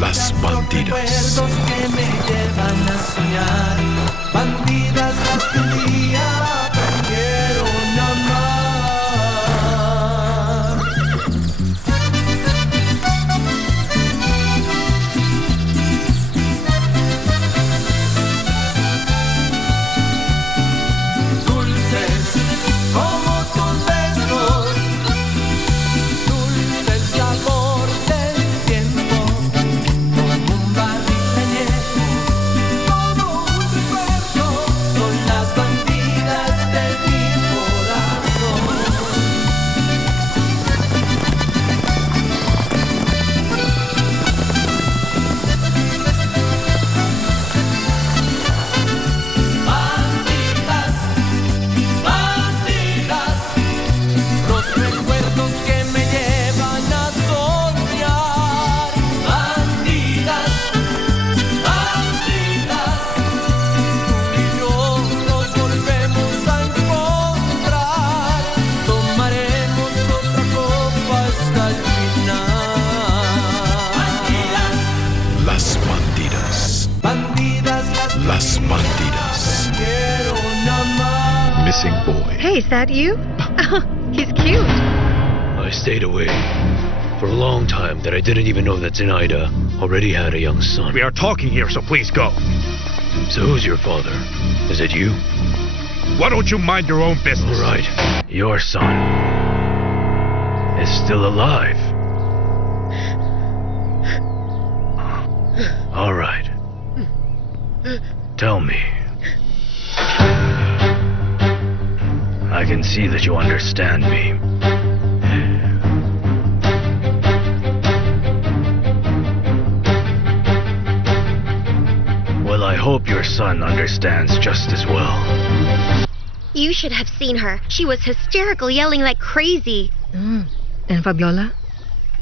Las Bandidas. Recuerdos que me llevan a soñar. Bandidas las que un día aprendieron a amar. Dulces como tus besos, dulce el sabor del tiempo, como un barril añejo, todo un recuerdo, son las bandidas de mi corazón. Bandidas, bandidas, los recuerdos que me llevan a soñar. Bandidas, bandidas, tú y yo nos volvemos a encontrar. Tomaremos otra copa hasta el final. Las Bandidas. Bandidas, Las Bandidas. quiero amar. Missing boy. Hey, is that you? Oh, he's cute. I stayed away for a long time that I didn't even know that Zenaida already had a young son. We are talking here, so please go. So who's your father? Is it you? Why don't you mind your own business? All right, your son is still alive. All right. Tell me. I can see that you understand me. Well, I hope your son understands just as well. You should have seen her. She was hysterical, yelling like crazy. And Fabiola?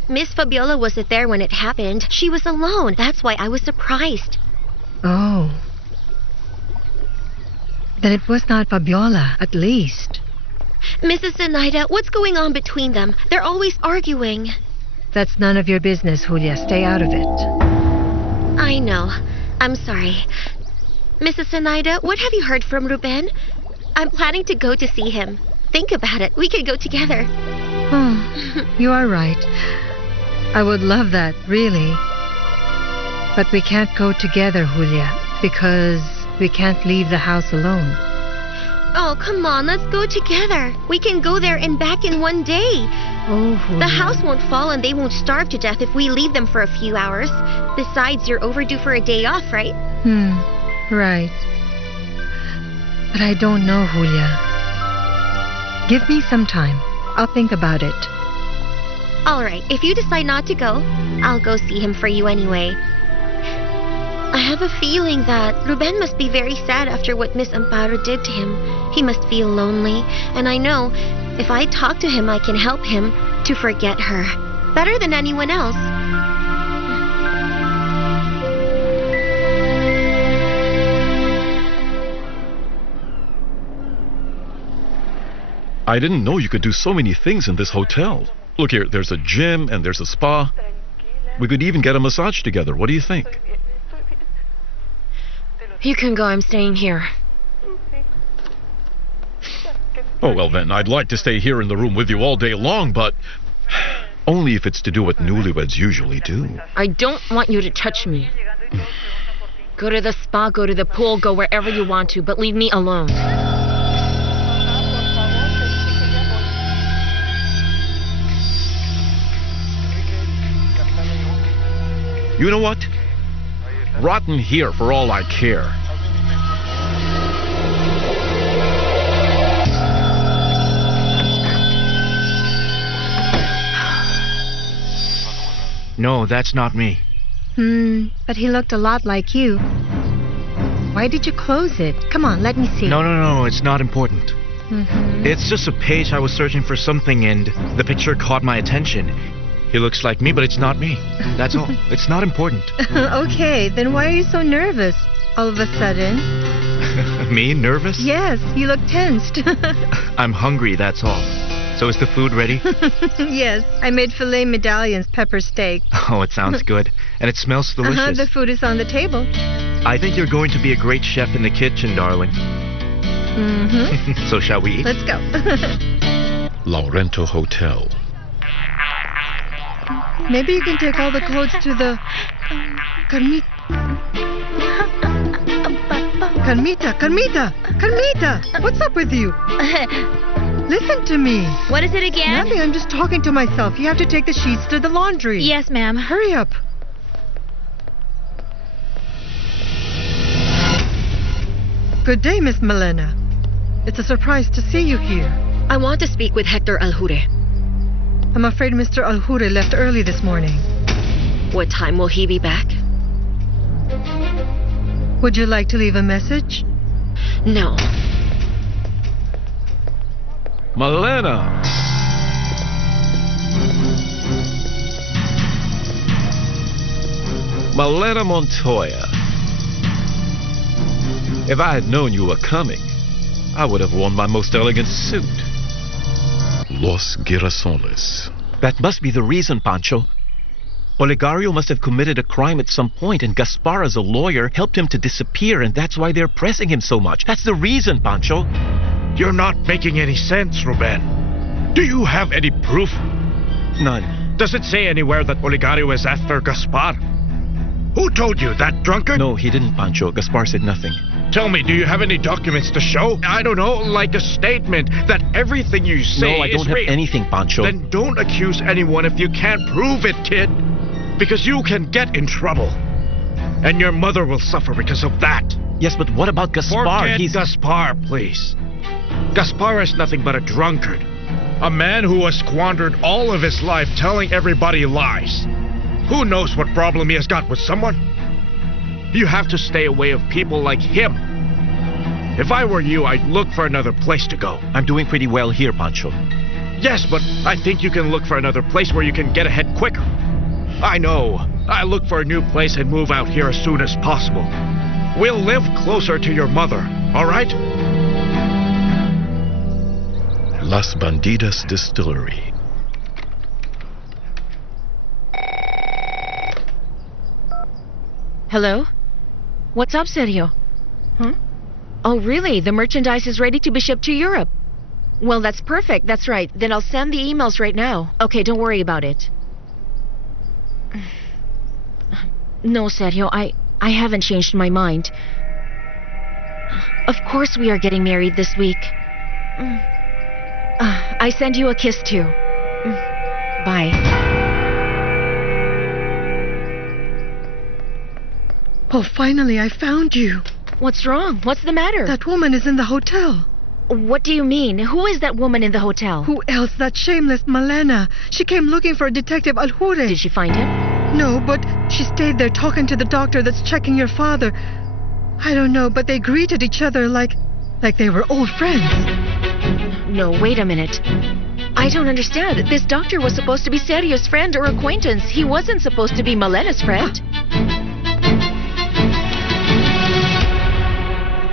Miss Fabiola wasn't there when it happened. She was alone. That's why I was surprised. Oh. Then it was not Fabiola, at least. Mrs. Zenaida, what's going on between them? They're always arguing. That's none of your business, Julia. Stay out of it. I know. I'm sorry. Mrs. Zenaida, what have you heard from Ruben? I'm planning to go to see him. Think about it. We could go together. Oh, you are right. I would love that, really. But we can't go together, Julia, because we can't leave the house alone. Oh, come on. Let's go together. We can go there and back in one day. Oh, Julia. The house won't fall and they won't starve to death if we leave them for a few hours. Besides, you're overdue for a day off, right? Right. But I don't know, Julia. Give me some time. I'll think about it. All right, if you decide not to go, I'll go see him for you anyway. I have a feeling that Ruben must be very sad after what Miss Amparo did to him. He must feel lonely, and I know if I talk to him, I can help him to forget her. Better than anyone else. I didn't know you could do so many things in this hotel. Look here, there's a gym and there's a spa. We could even get a massage together. What do you think? You can go, I'm staying here. Oh, well then, I'd like to stay here in the room with you all day long, but only if it's to do what newlyweds usually do. I don't want you to touch me. Go to the spa, go to the pool, go wherever you want to, but leave me alone. You know what? Rotten here for all I care. No, that's not me. But he looked a lot like you. Why did you close it? Come on, let me see. No, it's not important. It's just a page I was searching for something and the picture caught my attention. He looks like me, but it's not me. That's all. It's not important. Okay, then why are you so nervous all of a sudden? Me? Nervous? Yes, you look tensed. I'm hungry, that's all. So is the food ready? Yes, I made filet medallions, pepper steak. Oh, it sounds good. And it smells delicious. The food is on the table. I think you're going to be a great chef in the kitchen, darling. Mm-hmm. So shall we eat? Let's go. Laurento Hotel. Maybe you can take all the clothes to the... Carmita! What's up with you? Listen to me. What is it again? Nothing, I'm just talking to myself. You have to take the sheets to the laundry. Yes, ma'am. Hurry up. Good day, Miss Malena. It's a surprise to see you here. I want to speak with Hector Alhure. I'm afraid Mr. Alhure left early this morning. What time will he be back? Would you like to leave a message? No. Malena! Malena Montoya. If I had known you were coming, I would have worn my most elegant suit. Los Girasoles. That must be the reason, Pancho. Olegario must have committed a crime at some point, and Gaspar, as a lawyer, helped him to disappear, and that's why they're pressing him so much. That's the reason, Pancho. You're not making any sense, Ruben. Do you have any proof? None. Does it say anywhere that Olegario is after Gaspar? Who told you, that drunkard? No, he didn't, Pancho. Gaspar said nothing. Tell me, do you have any documents to show? I don't know, like a statement that everything you say No, I don't have anything, Pancho. Then don't accuse anyone if you can't prove it, kid. Because you can get in trouble. And your mother will suffer because of that. Yes, but what about Gaspar? Forget Gaspar, please. Gaspar is nothing but a drunkard. A man who has squandered all of his life telling everybody lies. Who knows what problem he has got with someone? You have to stay away of people like him. If I were you, I'd look for another place to go. I'm doing pretty well here, Pancho. Yes, but I think you can look for another place where you can get ahead quicker. I know. I look for a new place and move out here as soon as possible. We'll live closer to your mother, all right? Las Bandidas Distillery. Hello? What's up, Sergio? Huh? Oh, really? The merchandise is ready to be shipped to Europe. Well, that's perfect. That's right. Then I'll send the emails right now. Okay, don't worry about it. No, Sergio, I haven't changed my mind. Of course we are getting married this week. I send you a kiss too. Bye. Oh, finally, I found you. What's wrong? What's the matter? That woman is in the hotel. What do you mean? Who is that woman in the hotel? Who else? That shameless Malena. She came looking for Detective Alhure. Did she find him? No, but she stayed there talking to the doctor that's checking your father. I don't know, but they greeted each other like they were old friends. No, wait a minute. I don't understand. This doctor was supposed to be Sergio's friend or acquaintance. He wasn't supposed to be Malena's friend.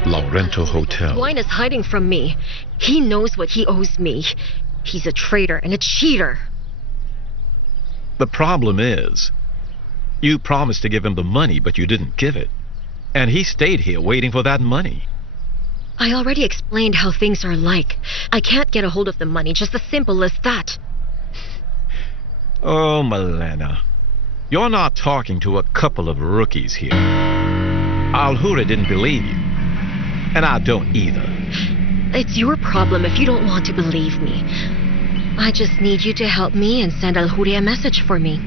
Laurento Hotel. Wine is hiding from me. He knows what he owes me. He's a traitor and a cheater. The problem is, you promised to give him the money, but you didn't give it. And he stayed here waiting for that money. I already explained how things are like. I can't get a hold of the money, just as simple as that. Oh, Malena. You're not talking to a couple of rookies here. Alhure didn't believe you. And I don't either. It's your problem if you don't want to believe me. I just need you to help me and send Alhure a message for me.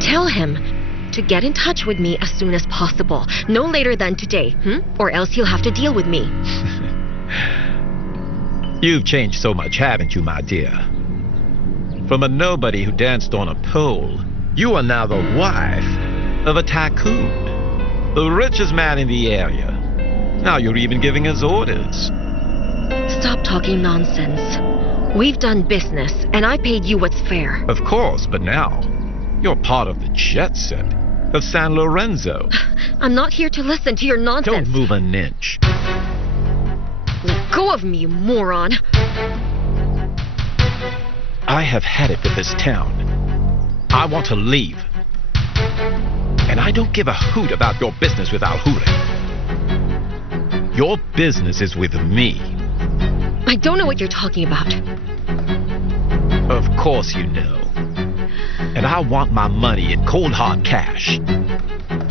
Tell him to get in touch with me as soon as possible. No later than today, or else he'll have to deal with me. You've changed so much, haven't you, my dear? From a nobody who danced on a pole, you are now the wife of a tycoon, the richest man in the area. Now you're even giving us orders. Stop talking nonsense. We've done business, and I paid you what's fair. Of course, but now you're part of the jet set of San Lorenzo. I'm not here to listen to your nonsense. Don't move an inch. Let go of me, you moron. I have had it with this town. I want to leave. And I don't give a hoot about your business with Alhure. Your business is with me. I don't know what you're talking about. Of course you know. And I want my money in cold hard cash.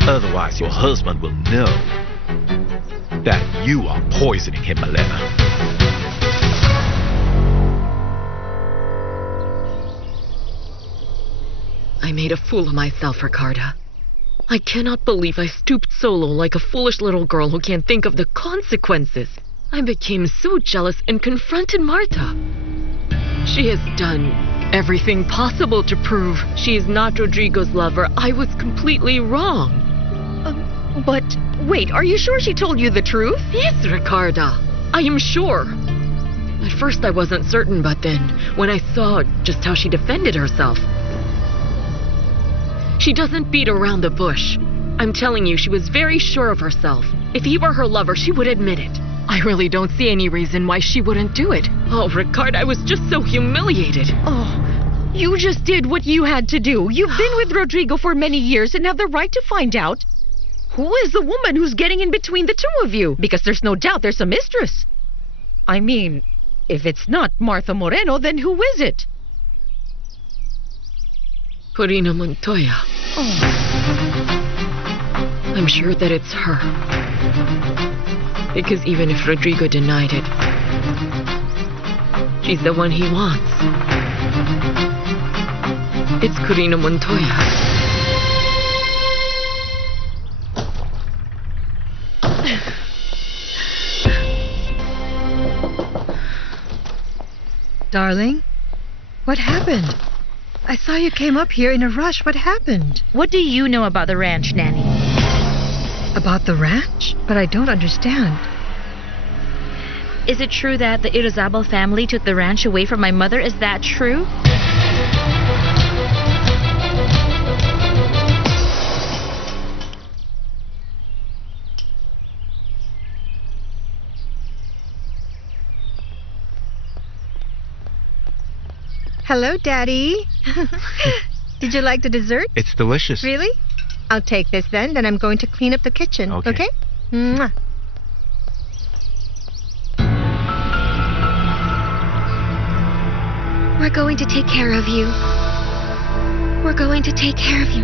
Otherwise your husband will know that you are poisoning him, Malena. I made a fool of myself, Ricarda. I cannot believe I stooped so low like a foolish little girl who can't think of the consequences. I became so jealous and confronted Marta. She has done everything possible to prove she is not Rodrigo's lover. I was completely wrong. But wait, are you sure she told you the truth? Yes, Ricarda. I am sure. At first I wasn't certain, but then when I saw just how she defended herself. She doesn't beat around the bush. I'm telling you, she was very sure of herself. If he were her lover, she would admit it. I really don't see any reason why she wouldn't do it. Oh, Ricarda, I was just so humiliated. Oh, you just did what you had to do. You've been with Rodrigo for many years and have the right to find out who is the woman who's getting in between the two of you. Because there's no doubt there's a mistress. I mean, if it's not Martha Moreno, then who is it? Corina Montoya. Oh. I'm sure that it's her. Because even if Rodrigo denied it, she's the one he wants. It's Corina Montoya. Darling, what happened? I saw you came up here in a rush. What happened? What do you know about the ranch, Nanny? About the ranch? But I don't understand. Is it true that the Irizabal family took the ranch away from my mother? Is that true? Hello, Daddy. Did you like the dessert? It's delicious. Really? I'll take this then I'm going to clean up the kitchen. Okay. Mwah. We're going to take care of you. We're going to take care of you.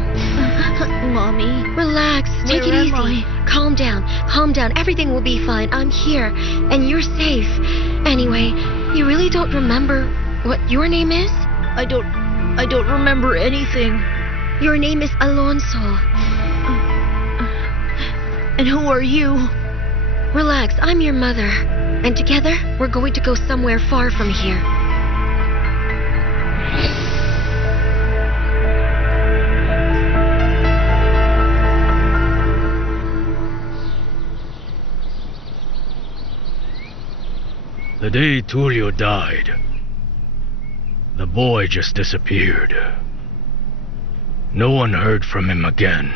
Mommy. Relax. Take Where it am easy. Calm down. Calm down. Everything will be fine. I'm here. And you're safe. Anyway, you really don't remember what your name is? I don't remember anything. Your name is Alonso. And who are you? Relax. I'm your mother. And together, we're going to go somewhere far from here. The day Tulio died, the boy just disappeared. No one heard from him again.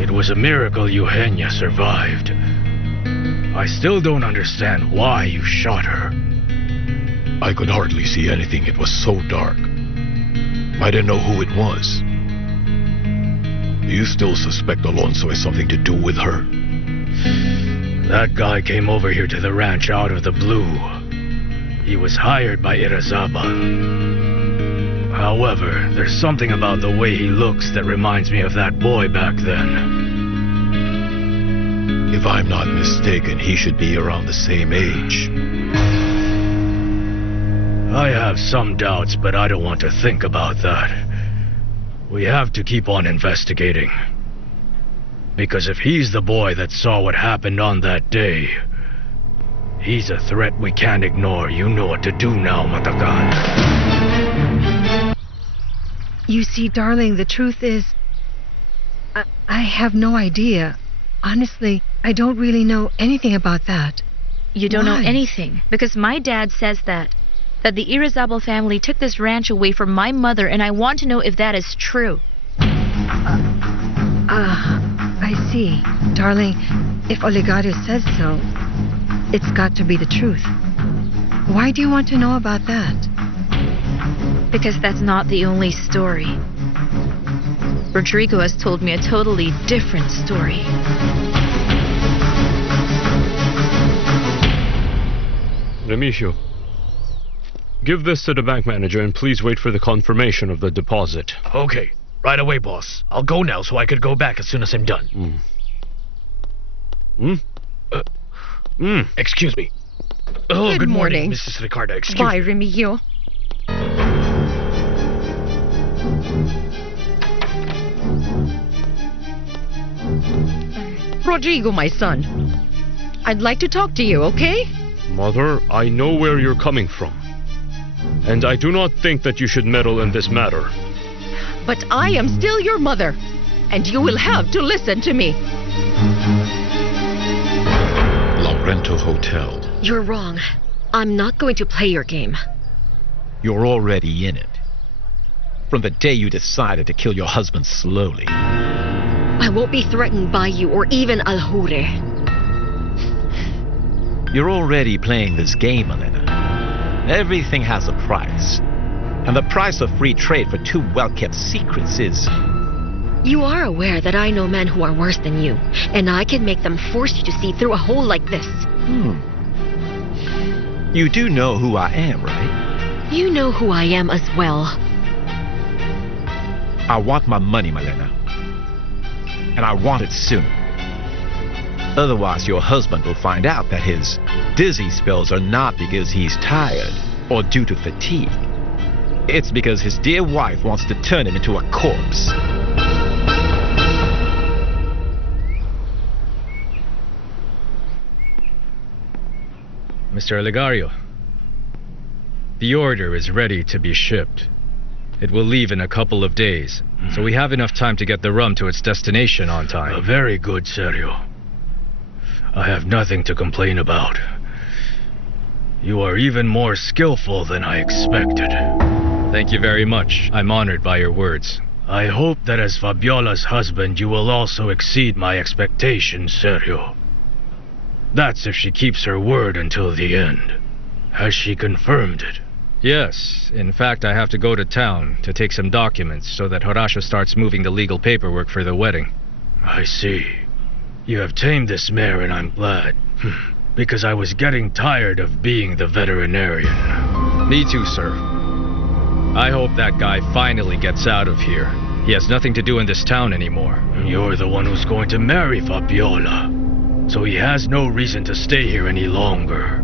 It was a miracle Eugenia survived. I still don't understand why you shot her. I could hardly see anything. It was so dark. I didn't know who it was. Do you still suspect Alonso has something to do with her? That guy came over here to the ranch out of the blue. He was hired by Irizabal. However, there's something about the way he looks that reminds me of that boy back then. If I'm not mistaken, he should be around the same age. I have some doubts, but I don't want to think about that. We have to keep on investigating. Because if he's the boy that saw what happened on that day, he's a threat we can't ignore. You know what to do now, Matakan. You see, darling, the truth is, I have no idea. Honestly, I don't really know anything about that. You don't know Why? anything because my dad says that the Irizabal family took this ranch away from my mother, and I want to know if that is true. I see. Darling, if Olegario says so, it's got to be the truth. Why do you want to know about that? Because that's not the only story. Rodrigo has told me a totally different story. Remigio, give this to the bank manager and please wait for the confirmation of the deposit. Okay, right away, boss. I'll go now so I could go back as soon as I'm done. Excuse me. Oh, good morning, Mrs. Ricardo. Excuse Bye, me. Remigio. Rodrigo, my son. I'd like to talk to you, okay? Mother, I know where you're coming from. And I do not think that you should meddle in this matter. But I am still your mother, and you will have to listen to me. Laurento Hotel. You're wrong. I'm not going to play your game. You're already in it. From the day you decided to kill your husband slowly. I won't be threatened by you or even Alhure. You're already playing this game, Malena. Everything has a price. And the price of free trade for two well-kept secrets is... You are aware that I know men who are worse than you, and I can make them force you to see through a hole like this. You do know who I am, right? You know who I am as well. I want my money, Malena. And I want it soon. Otherwise, your husband will find out that his dizzy spells are not because he's tired or due to fatigue. It's because his dear wife wants to turn him into a corpse. Mr. Olegario, the order is ready to be shipped. It will leave in a couple of days, so we have enough time to get the rum to its destination on time. Very good, Sergio. I have nothing to complain about. You are even more skillful than I expected. Thank you very much. I'm honored by your words. I hope that as Fabiola's husband, you will also exceed my expectations, Sergio. That's if she keeps her word until the end. Has she confirmed it? Yes. In fact, I have to go to town to take some documents so that Horacio starts moving the legal paperwork for the wedding. I see. You have tamed this mare and I'm glad. Because I was getting tired of being the veterinarian. Me too, sir. I hope that guy finally gets out of here. He has nothing to do in this town anymore. You're the one who's going to marry Fabiola. So he has no reason to stay here any longer.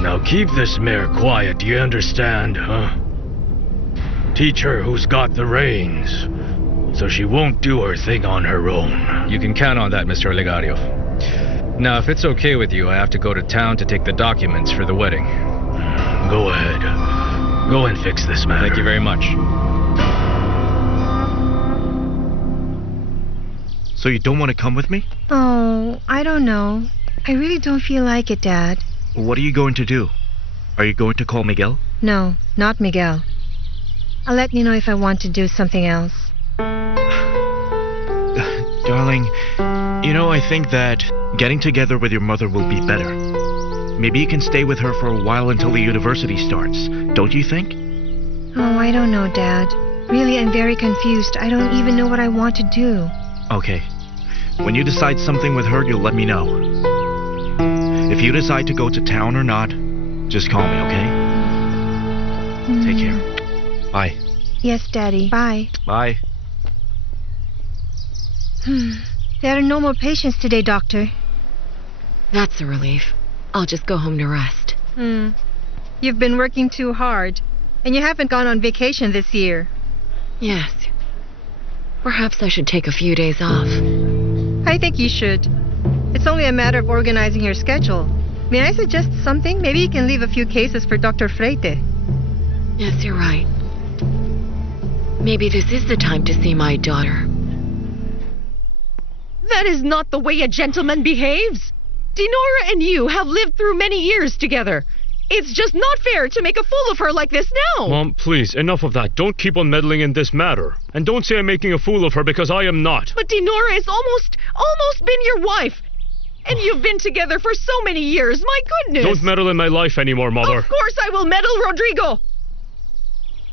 Now keep this mare quiet, do you understand, huh? Teach her who's got the reins, so she won't do her thing on her own. You can count on that, Mr. Olegario. Now, if it's okay with you, I have to go to town to take the documents for the wedding. Go ahead. Go and fix this matter. Thank you very much. So you don't want to come with me? Oh, I don't know. I really don't feel like it, Dad. What are you going to do? Are you going to call Miguel? No, not Miguel. I'll let you know if I want to do something else. Darling, you know, I think that getting together with your mother will be better. Maybe you can stay with her for a while until the university starts, don't you think? Oh, I don't know, Dad. Really, I'm very confused. I don't even know what I want to do. Okay. When you decide something with her, you'll let me know. If you decide to go to town or not, just call me, okay? Take care. Bye. Yes, Daddy. Bye. Bye. There are no more patients today, Doctor. That's a relief. I'll just go home to rest. You've been working too hard, and you haven't gone on vacation this year. Yes. Perhaps I should take a few days off. I think you should. It's only a matter of organizing your schedule. May I suggest something? Maybe you can leave a few cases for Dr. Freite. Yes, you're right. Maybe this is the time to see my daughter. That is not the way a gentleman behaves. Dinora and you have lived through many years together. It's just not fair to make a fool of her like this now. Mom, please, enough of that. Don't keep on meddling in this matter. And don't say I'm making a fool of her because I am not. But Dinora is almost been your wife. And you've been together for so many years. My goodness. Don't meddle in my life anymore, Mother. Of course I will meddle, Rodrigo.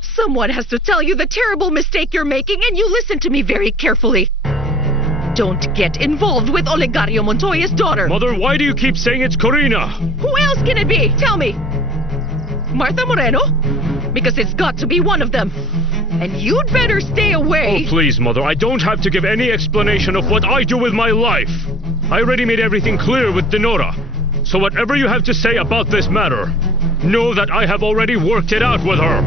Someone has to tell you the terrible mistake you're making, and you listen to me very carefully. Don't get involved with Olegario Montoya's daughter. Mother, why do you keep saying it's Corina? Who else can it be? Tell me. Martha Moreno? Because it's got to be one of them. And you'd better stay away. Oh, please, Mother. I don't have to give any explanation of what I do with my life. I already made everything clear with Dinora. So whatever you have to say about this matter, know that I have already worked it out with her.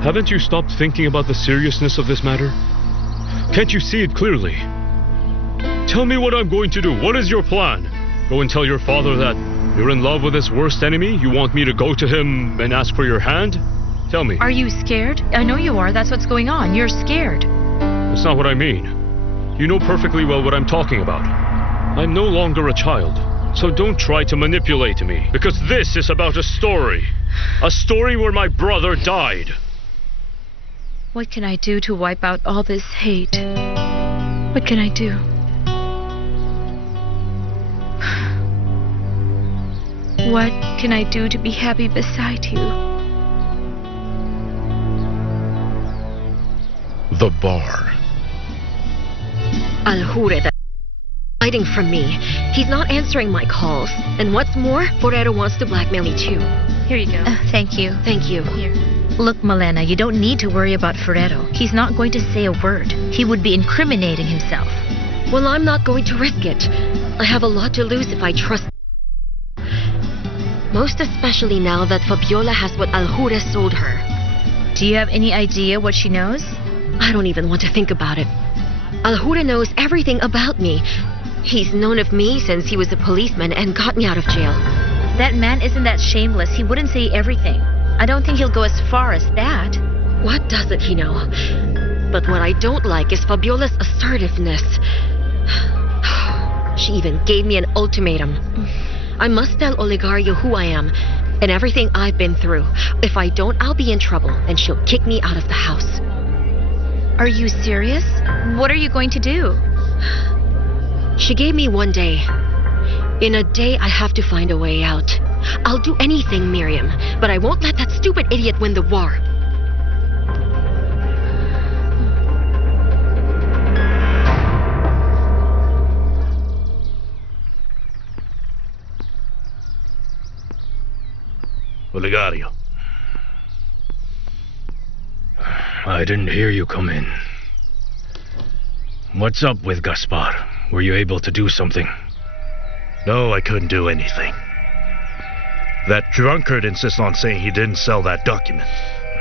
Haven't you stopped thinking about the seriousness of this matter? Can't you see it clearly? Tell me what I'm going to do. What is your plan? Go and tell your father that you're in love with his worst enemy? You want me to go to him and ask for your hand? Tell me. Are you scared? I know you are. That's what's going on. You're scared. That's not what I mean. You know perfectly well what I'm talking about. I'm no longer a child, so don't try to manipulate me, because this is about a story. A story where my brother died. What can I do to wipe out all this hate? What can I do? What can I do to be happy beside you? The bar. Alhure, that's hiding from me. He's not answering my calls. And what's more, Forero wants to blackmail me too. Here you go. Thank you. Thank you. Here. Look, Malena, you don't need to worry about Forero. He's not going to say a word. He would be incriminating himself. Well, I'm not going to risk it. I have a lot to lose if I trust. Most especially now that Fabiola has what Alhure sold her. Do you have any idea what she knows? I don't even want to think about it. Alhure knows everything about me. He's known of me since he was a policeman and got me out of jail. That man isn't that shameless. He wouldn't say everything. I don't think he'll go as far as that. What doesn't he know? But what I don't like is Fabiola's assertiveness. She even gave me an ultimatum. I must tell Olegario who I am and everything I've been through. If I don't, I'll be in trouble and she'll kick me out of the house. Are you serious? What are you going to do? She gave me 1 day. In a day, I have to find a way out. I'll do anything, Miriam, but I won't let that stupid idiot win the war. Olegario. I didn't hear you come in. What's up with Gaspar? Were you able to do something? No, I couldn't do anything. That drunkard insists on saying he didn't sell that document.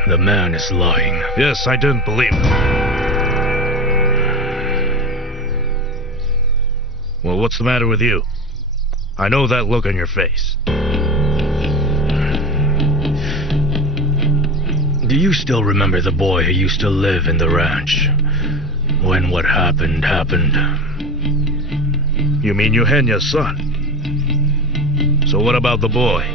The man is lying. Yes, I didn't believe him. Well, what's the matter with you? I know that look on your face. Do you still remember the boy who used to live in the ranch? When what happened, happened. You mean Eugenio's son? So what about the boy?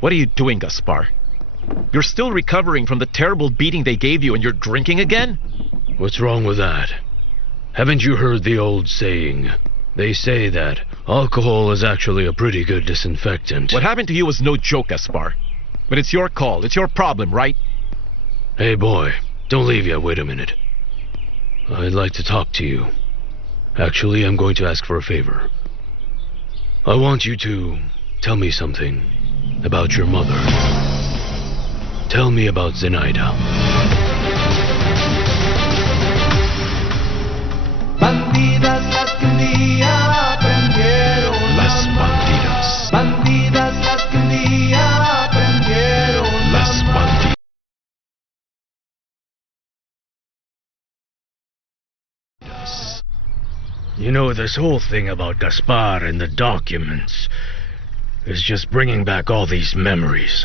What are you doing, Gaspar? You're still recovering from the terrible beating they gave you and you're drinking again? What's wrong with that? Haven't you heard the old saying? They say that alcohol is actually a pretty good disinfectant. What happened to you was no joke, Gaspar. But it's your call. It's your problem, right? Hey, boy. Don't leave yet. Wait a minute. I'd like to talk to you. Actually, I'm going to ask for a favor. I want you to tell me something about your mother. Tell me about Zenaida. Bandidas las que un día aprendieron Las bandidas. Bandidas las que un día aprendieron Las bandidas. You know, this whole thing about Gaspar and the documents is just bringing back all these memories.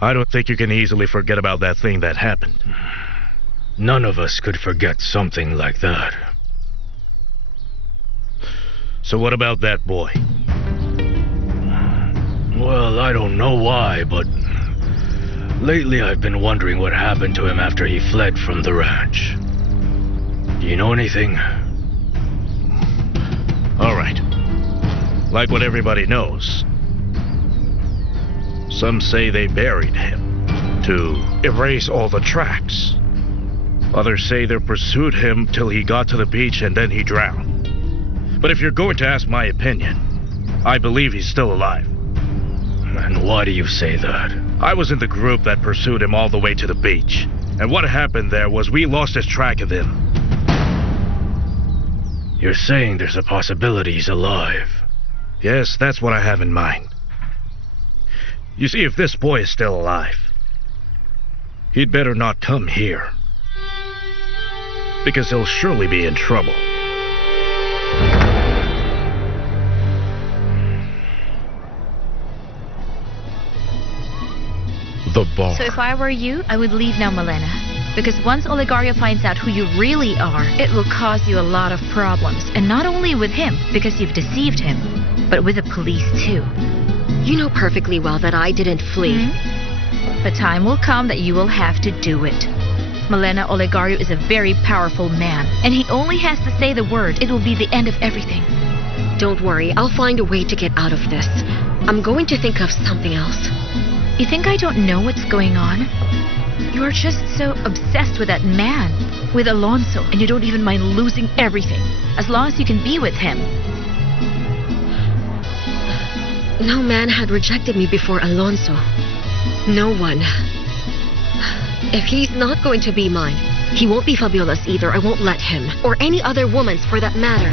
I don't think you can easily forget about that thing that happened. None of us could forget something like that. So what about that boy? Well, I don't know why, but lately I've been wondering what happened to him after he fled from the ranch. Do you know anything? All right. Like what everybody knows. Some say they buried him to erase all the tracks. Others say they pursued him till he got to the beach and then he drowned. But if you're going to ask my opinion, I believe he's still alive. And why do you say that? I was in the group that pursued him all the way to the beach. And what happened there was we lost his track of him. You're saying there's a possibility he's alive? Yes, that's what I have in mind. You see, if this boy is still alive, he'd better not come here. Because he'll surely be in trouble. The bar. So if I were you, I would leave now, Malena. Because once Olegario finds out who you really are, it will cause you a lot of problems. And not only with him, because you've deceived him, but with the police too. You know perfectly well that I didn't flee. But time will come that you will have to do it. Malena, Olegario is a very powerful man, and he only has to say the word. It will be the end of everything. Don't worry, I'll find a way to get out of this. I'm going to think of something else. You think I don't know what's going on? You are just so obsessed with that man, with Alonso, and you don't even mind losing everything, as long as you can be with him. No man had rejected me before Alonso. No one. If he's not going to be mine, he won't be Fabiola's either. I won't let him. Or any other woman's for that matter.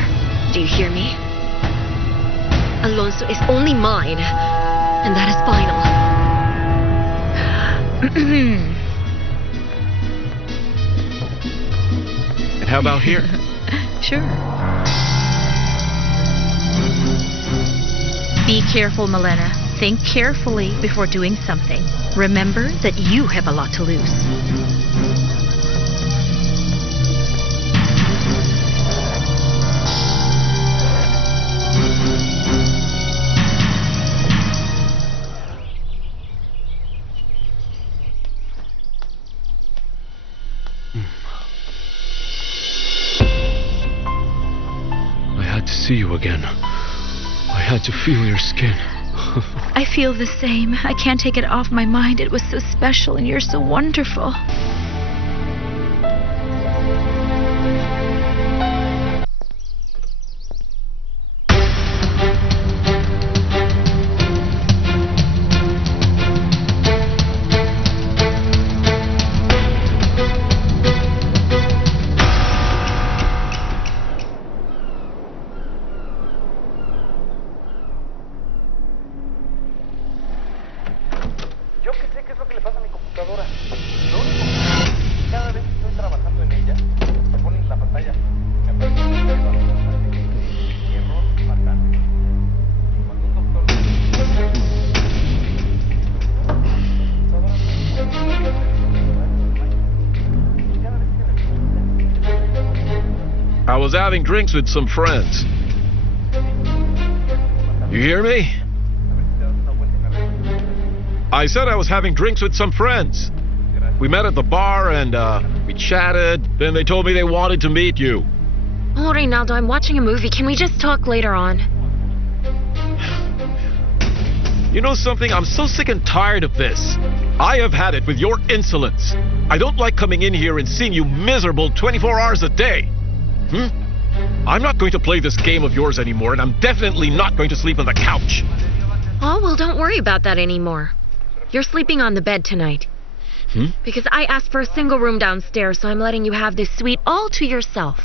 Do you hear me? Alonso is only mine. And that is final. And how about here? Sure. Be careful, Malena. Think carefully before doing something. Remember that you have a lot to lose. I had to see you again. I had to feel your skin. I feel the same. I can't take it off my mind. It was so special and you're so wonderful. I was having drinks with some friends. You hear me? I said I was having drinks with some friends. We met at the bar and we chatted. Then they told me they wanted to meet you. Oh, Renaldo, I'm watching a movie. Can we just talk later on? You know something? I'm so sick and tired of this. I have had it with your insolence. I don't like coming in here and seeing you miserable 24 hours a day. I'm not going to play this game of yours anymore, and I'm definitely not going to sleep on the couch. Oh, well, don't worry about that anymore. You're sleeping on the bed tonight. Because I asked for a single room downstairs, so I'm letting you have this suite all to yourself.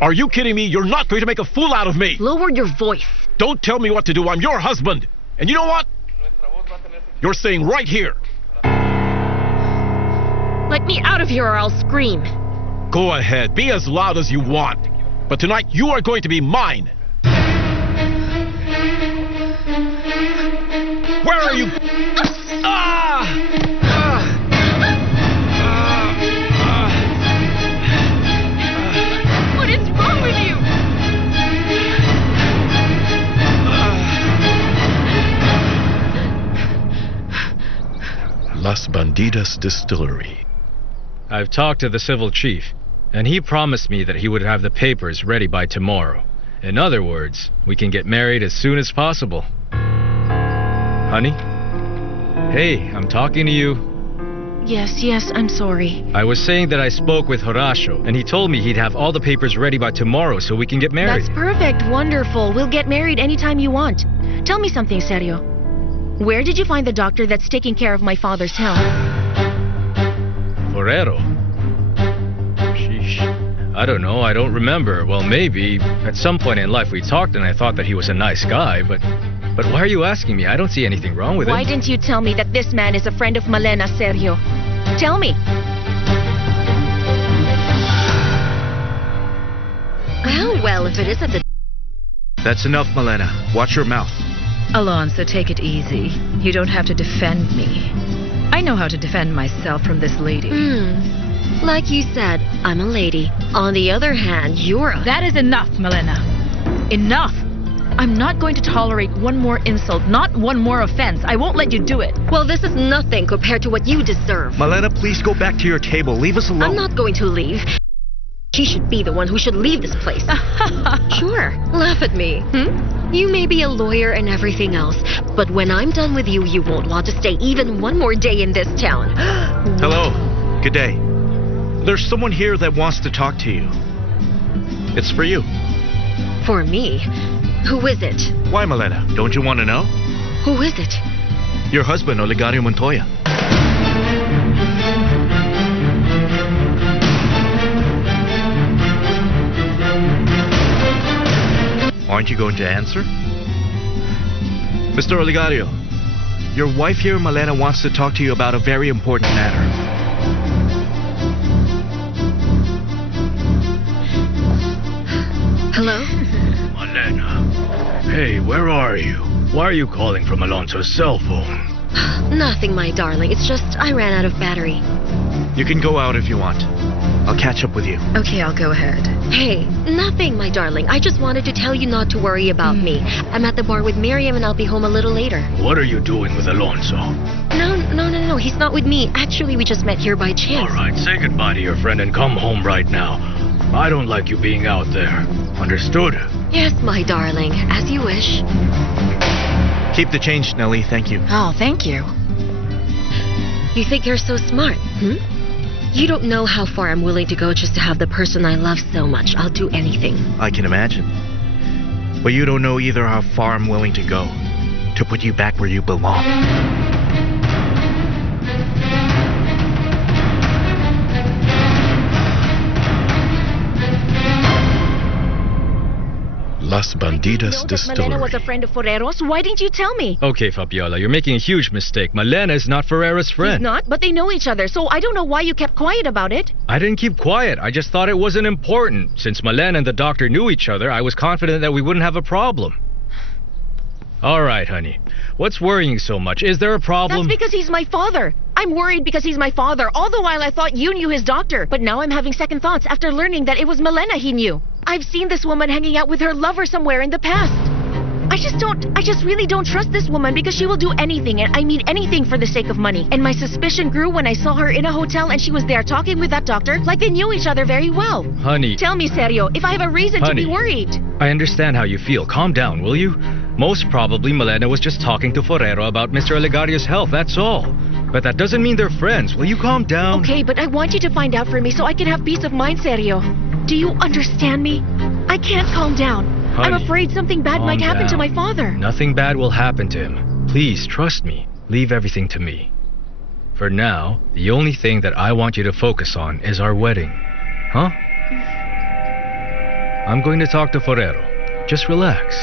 Are you kidding me? You're not going to make a fool out of me. Lower your voice. Don't tell me what to do. I'm your husband. And you know what? You're staying right here. Let me out of here or I'll scream. Go ahead. Be as loud as you want. But tonight, you are going to be mine. Where are you? Las Bandidas Distillery. I've talked to the civil chief, and he promised me that he would have the papers ready by tomorrow. In other words, we can get married as soon as possible. Honey? Hey, I'm talking to you. Yes, I'm sorry. I was saying that I spoke with Horacio, and he told me he'd have all the papers ready by tomorrow so we can get married. That's perfect, wonderful. We'll get married anytime you want. Tell me something, Sergio. Where did you find the doctor that's taking care of my father's health? Forero? Sheesh. I don't know, I don't remember. Well, maybe. At some point in life we talked and I thought that he was a nice guy, but why are you asking me? I don't see anything wrong with him. Why didn't you tell me that this man is a friend of Malena, Sergio? Tell me. Well, if it is at the... That's enough, Malena. Watch your mouth. Alonso, take it easy. You don't have to defend me. I know how to defend myself from this lady. Like you said, I'm a lady. On the other hand, you're a... That is enough, Malena. Enough! I'm not going to tolerate one more insult, not one more offense. I won't let you do it. Well, this is nothing compared to what you deserve. Malena, please go back to your table. Leave us alone. I'm not going to leave. She should be the one who should leave this place. Sure, laugh at me. You may be a lawyer and everything else, but when I'm done with you, you won't want to stay even one more day in this town. Hello. Good day. There's someone here that wants to talk to you. It's for you. For me? Who is it? Why, Malena? Don't you want to know? Who is it? Your husband, Olegario Montoya. Aren't you going to answer? Mr. Olegario, your wife here, Malena, wants to talk to you about a very important matter. Hello? Malena. Hey, where are you? Why are you calling from Alonso's cell phone? Nothing, my darling. It's just I ran out of battery. You can go out if you want. I'll catch up with you. Okay, I'll go ahead. Hey, nothing, my darling. I just wanted to tell you not to worry about me. I'm at the bar with Miriam and I'll be home a little later. What are you doing with Alonso? No. He's not with me. Actually, we just met here by chance. All right, say goodbye to your friend and come home right now. I don't like you being out there. Understood? Yes, my darling. As you wish. Keep the change, Nellie. Thank you. Oh, thank you. You think you're so smart, You don't know how far I'm willing to go just to have the person I love so much. I'll do anything. I can imagine. But you don't know either how far I'm willing to go to put you back where you belong. Las Bandidas Distillery. Malena was a friend of Forero's. Why didn't you tell me? Okay, Fabiola, you're making a huge mistake. Malena is not Forero's friend. He's not, but they know each other, so I don't know why you kept quiet about it. I didn't keep quiet. I just thought it wasn't important. Since Malena and the doctor knew each other, I was confident that we wouldn't have a problem. All right, honey. What's worrying so much? Is there a problem? That's because he's my father. I'm worried because he's my father. All the while I thought you knew his doctor. But now I'm having second thoughts after learning that it was Malena he knew. I've seen this woman hanging out with her lover somewhere in the past. I just really don't trust this woman because she will do anything, and I mean anything for the sake of money. And my suspicion grew when I saw her in a hotel and she was there talking with that doctor like they knew each other very well. Honey. Tell me, Sergio, if I have a reason to be worried. I understand how you feel. Calm down, will you? Most probably Malena was just talking to Forero about Mr. Olegario's health, that's all. But that doesn't mean they're friends. Will you calm down? Okay, but I want you to find out for me so I can have peace of mind, Sergio. Do you understand me? I can't calm down. Honey, I'm afraid something bad might happen to my father. Nothing bad will happen to him. Please, trust me. Leave everything to me. For now, the only thing that I want you to focus on is our wedding. Huh? I'm going to talk to Forero. Just relax.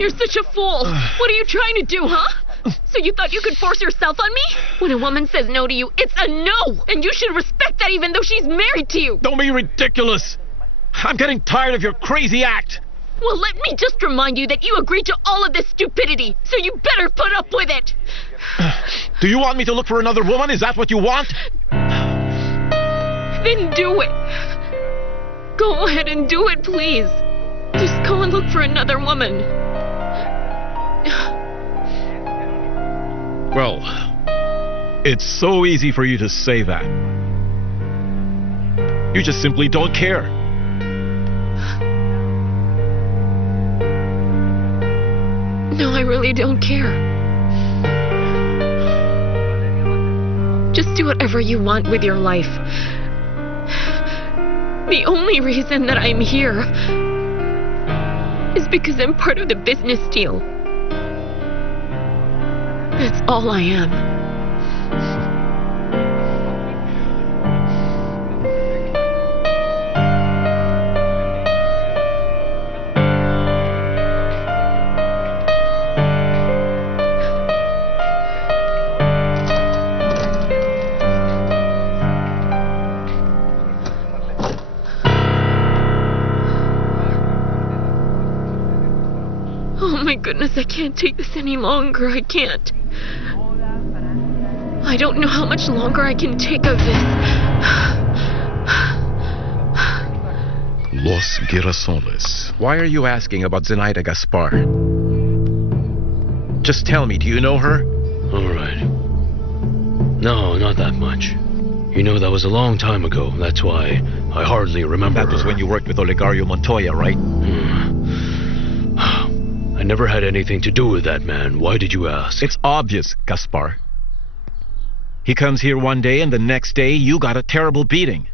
You're such a fool. What are you trying to do, huh? So you thought you could force yourself on me? When a woman says no to you, it's a no! And you should respect that even though she's married to you! Don't be ridiculous! I'm getting tired of your crazy act! Well, let me just remind you that you agreed to all of this stupidity, so you better put up with it! Do you want me to look for another woman? Is that what you want? Then do it! Go ahead and do it, please! Just go and look for another woman. Well, it's so easy for you to say that. You just simply don't care. No, I really don't care. Just do whatever you want with your life. The only reason that I'm here is because I'm part of the business deal. That's all I am. Oh my goodness, I can't take this any longer. I can't. I don't know how much longer I can take of this. Los Girasoles. Why are you asking about Zenaida Gaspar? Just tell me, do you know her? All right. No, not that much. You know, that was a long time ago. That's why I hardly remember That was her. when you worked with Olegario Montoya, right? I never had anything to do with that man. Why did you ask? It's obvious, Gaspar. He comes here one day and the next day you got a terrible beating.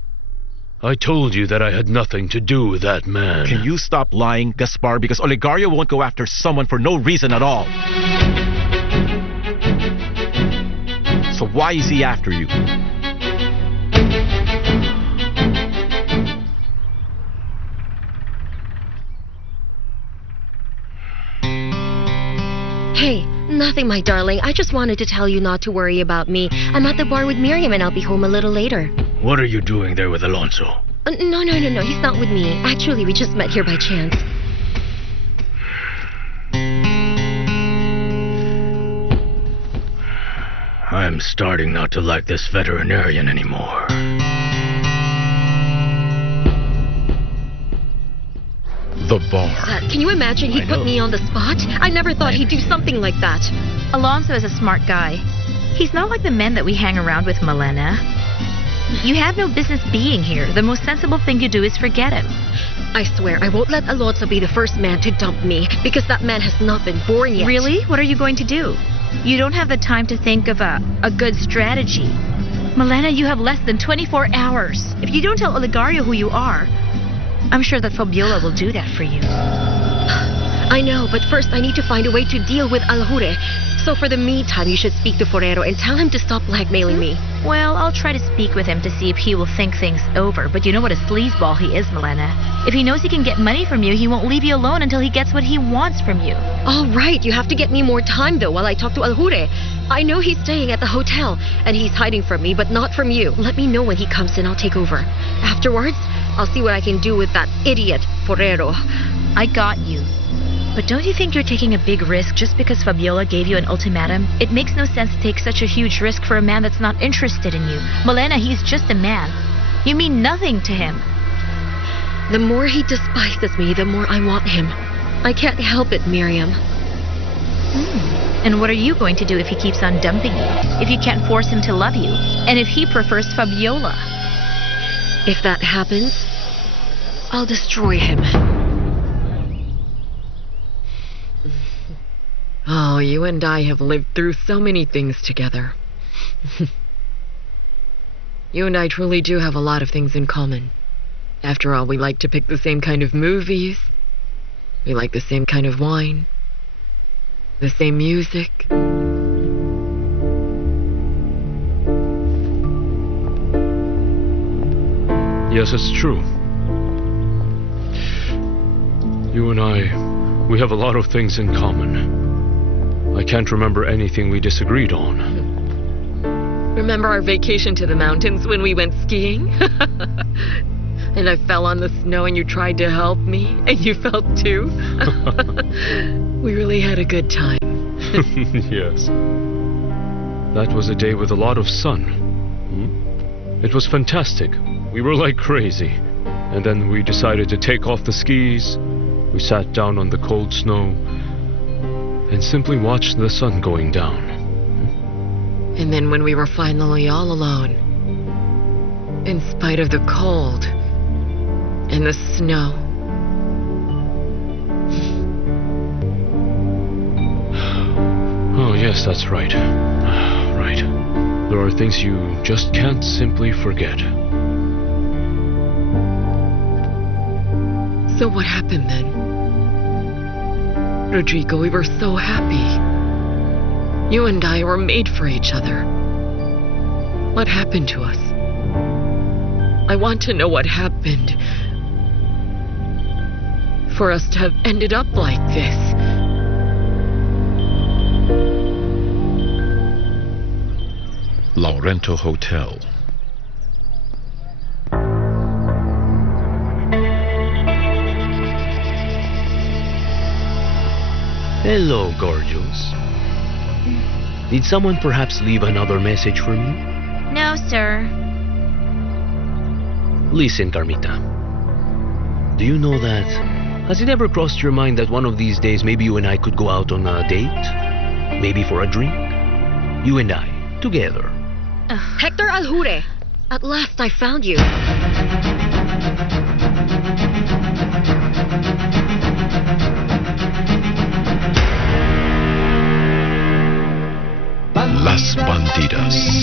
I told you that I had nothing to do with that man. Can you stop lying, Gaspar? Because Olegario won't go after someone for no reason at all. So why is he after you? Hey, nothing, my darling. I just wanted to tell you not to worry about me. I'm at the bar with Miriam and I'll be home a little later. What are you doing there with Alonso? No. He's not with me. Actually, we just met here by chance. I'm starting not to like this veterinarian anymore. The bar. Can you imagine he put me on the spot? I never thought he'd do something like that. Alonso is a smart guy. He's not like the men that we hang around with, Malena. You have no business being here. The most sensible thing you do is forget him. I swear, I won't let Alonso be the first man to dump me, because that man has not been born yet. Really? What are you going to do? You don't have the time to think of a good strategy. Malena, you have less than 24 hours. If you don't tell Olegario who you are, I'm sure that Fabiola will do that for you. I know, but first I need to find a way to deal with Alhure. So for the meantime, you should speak to Forero and tell him to stop blackmailing me. Well, I'll try to speak with him to see if he will think things over. But you know what a sleazeball he is, Malena. If he knows he can get money from you, he won't leave you alone until he gets what he wants from you. All right, you have to get me more time, though, while I talk to Alhure. I know he's staying at the hotel, and he's hiding from me, but not from you. Let me know when he comes and I'll take over. Afterwards, I'll see what I can do with that idiot Forero. I got you. But don't you think you're taking a big risk just because Fabiola gave you an ultimatum? It makes no sense to take such a huge risk for a man that's not interested in you. Malena, he's just a man. You mean nothing to him. The more he despises me, the more I want him. I can't help it, Miriam. And what are you going to do if he keeps on dumping you? If you can't force him to love you? And if he prefers Fabiola? If that happens, I'll destroy him. Oh, you and I have lived through so many things together. You and I truly do have a lot of things in common. After all, we like to pick the same kind of movies. We like the same kind of wine. The same music. Yes, it's true. You and I, we have a lot of things in common. I can't remember anything we disagreed on. Remember our vacation to the mountains when we went skiing? And I fell on the snow and you tried to help me, and you fell too? We really had a good time. Yes. That was a day with a lot of sun. It was fantastic. We were like crazy. And then we decided to take off the skis. We sat down on the cold snow and simply watched the sun going down. And then when we were finally all alone, in spite of the cold and the snow, Oh, yes, that's right. Right. There are things you just can't simply forget. so what happened then? Rodrigo, we were so happy. You and I were made for each other. What happened to us? I want to know what happened for us to have ended up like this. Laurento Hotel. Hello, gorgeous. Did someone perhaps leave another message for me? No, sir. Listen, Carmita. Do you know that? Has it ever crossed your mind that one of these days maybe you and I could go out on a date? Maybe for a drink? You and I, together. Hector Alhure! At last I found you. Las Bandidas.